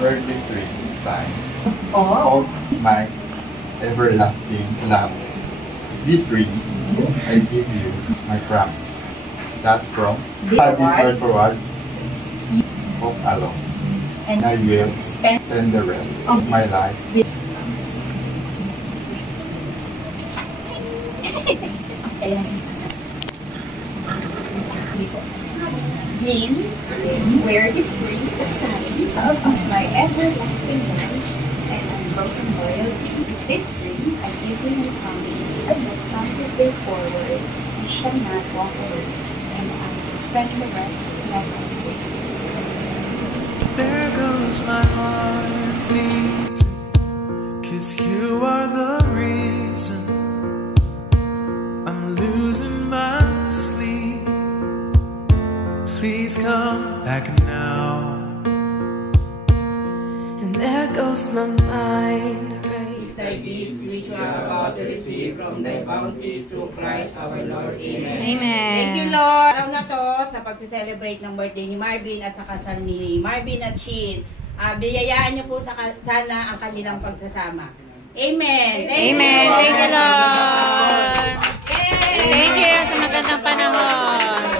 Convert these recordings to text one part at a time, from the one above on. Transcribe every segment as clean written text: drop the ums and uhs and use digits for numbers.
birthday tree sign of my everlasting love. This ring, I give you my promise. That from this forward, hope alone. And I will spend the rest of my life. Jean, wear this ring as a sign of my everlasting love and unbroken loyalty. This ring I give you my promise that from this day forward you shall not walk away, and I will spend the rest of my life. There goes my heartbeat, 'cause you are the reason I'm losing my sleep. Please come back now. And there goes my mind right. Thy gift which you are about to receive from thy bounty through Christ our Lord. Amen. Amen. Thank you, Lord. Araw na to sa pag-celebrate ng birthday ni Marvin at sa kasal ni Marvin at Shin. Biyayaan niyo po sana ang kanilang pagsasama. Amen. Amen. Thank you, Lord. Thank you sa magandang panahon.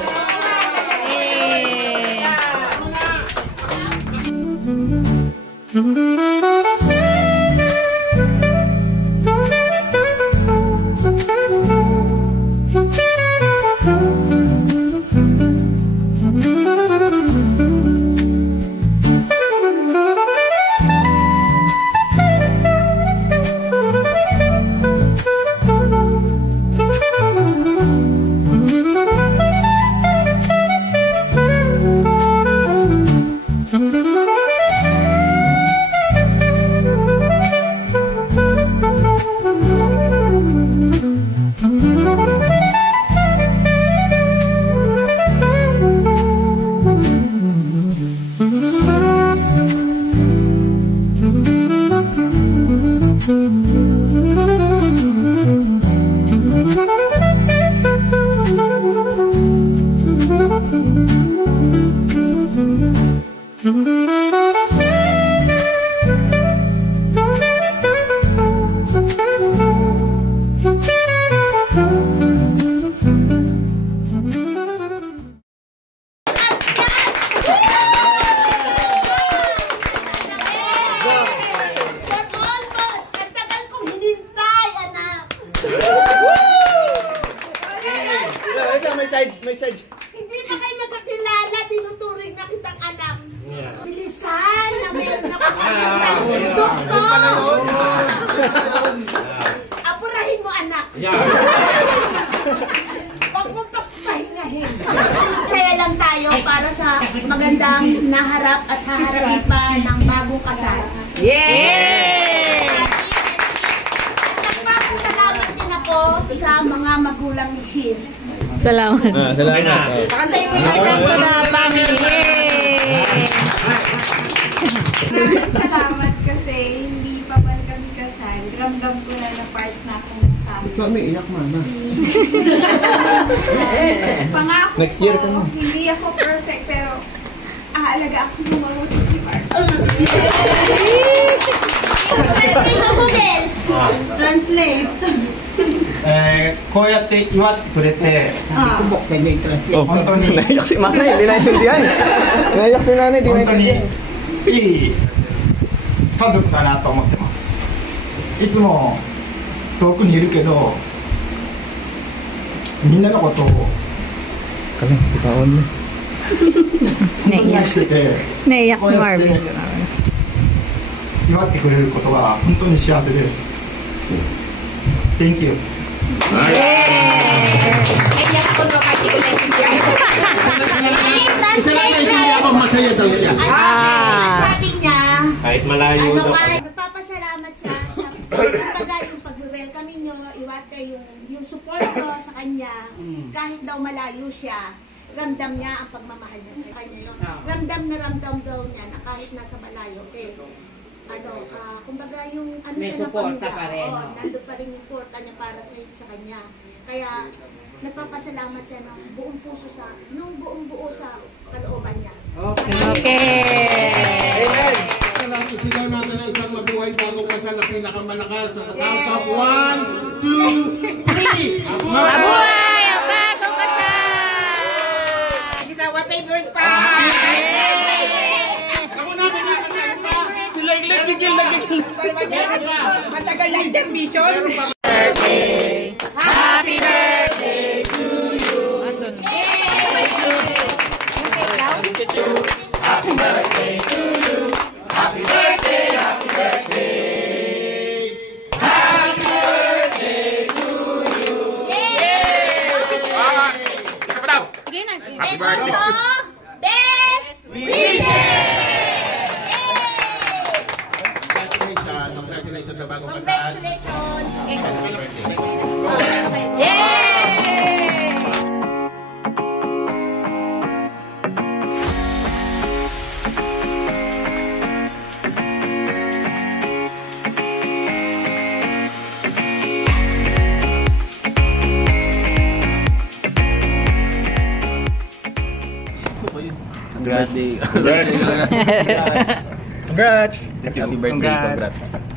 May side. Hindi pa kayo magkakilala, tinuturing na kitang anak. Bilisan na meron ako kitang doktor. Apurahin mo, anak. Huwag mo pagpahingahin. Saya lang tayo para sa magandang naharap at haharapin pa ng bagong kasal. Yay! Nagpapasalamat din ako sa mga magulang ni Shin. Salamat. Salamat. Pakantay mo yung to the family. Salamat kasi hindi pa man kami kasal. Ramdam ko na part na akong family. May iyak, mama. Pangako Next year ko, ka mo. hindi ako perfect pero aalaga ako ng mabuti si Mark. Translate ako din. Translate. こうやって祝ってくれて、 Kubok sa inyo yung translate. 本当に Naiyak si nanay, hindi naintindihan. Naiyak si nanay, hindi 本当に naintindihan. いい家族だなと思ってます。いつも遠くにいるけど、みんなのことを Kali, ikaon mo. 本当に愛してて、 Naiyak こう si やって Marvin. 祝ってくれることが本当に幸せです。Thank you. Kaya ako no, kasi ko naintindihan. Isa lang na isang ako masaya daw siya. Sabi niya, Kahit malayo ano daw. ka, nagpapasalamat siya sa yung pag-welcome niyo, iwate yung support ko sa kanya, kahit daw malayo siya, ramdam niya ang pagmamahal niya sa kanya yun. Ramdam na ramdam daw niya na kahit nasa malayo, kumbaga yung ano May siya na suporta pamilya, pa rin, no? nandun pa rin yung suporta niya para sa kanya. Kaya nagpapasalamat siya ng buong puso nung buong buo sa kalooban niya. Okay. Amen. kasal na pinakamalakas sa count of 1, 2, 3. Mabuhay ang bagong kasal! Kita, what favorite pa? Ako na, sila yung nagigil. Matagal na intermission. Happy birthday to you! Happy birthday to you. Happy birthday, happy birthday. Happy birthday to you. Happy birthday. Best Congratulations sa bagong kasal. Congratulations! Happy birthday. Congrats. Congrats. Happy birthday. Congrats.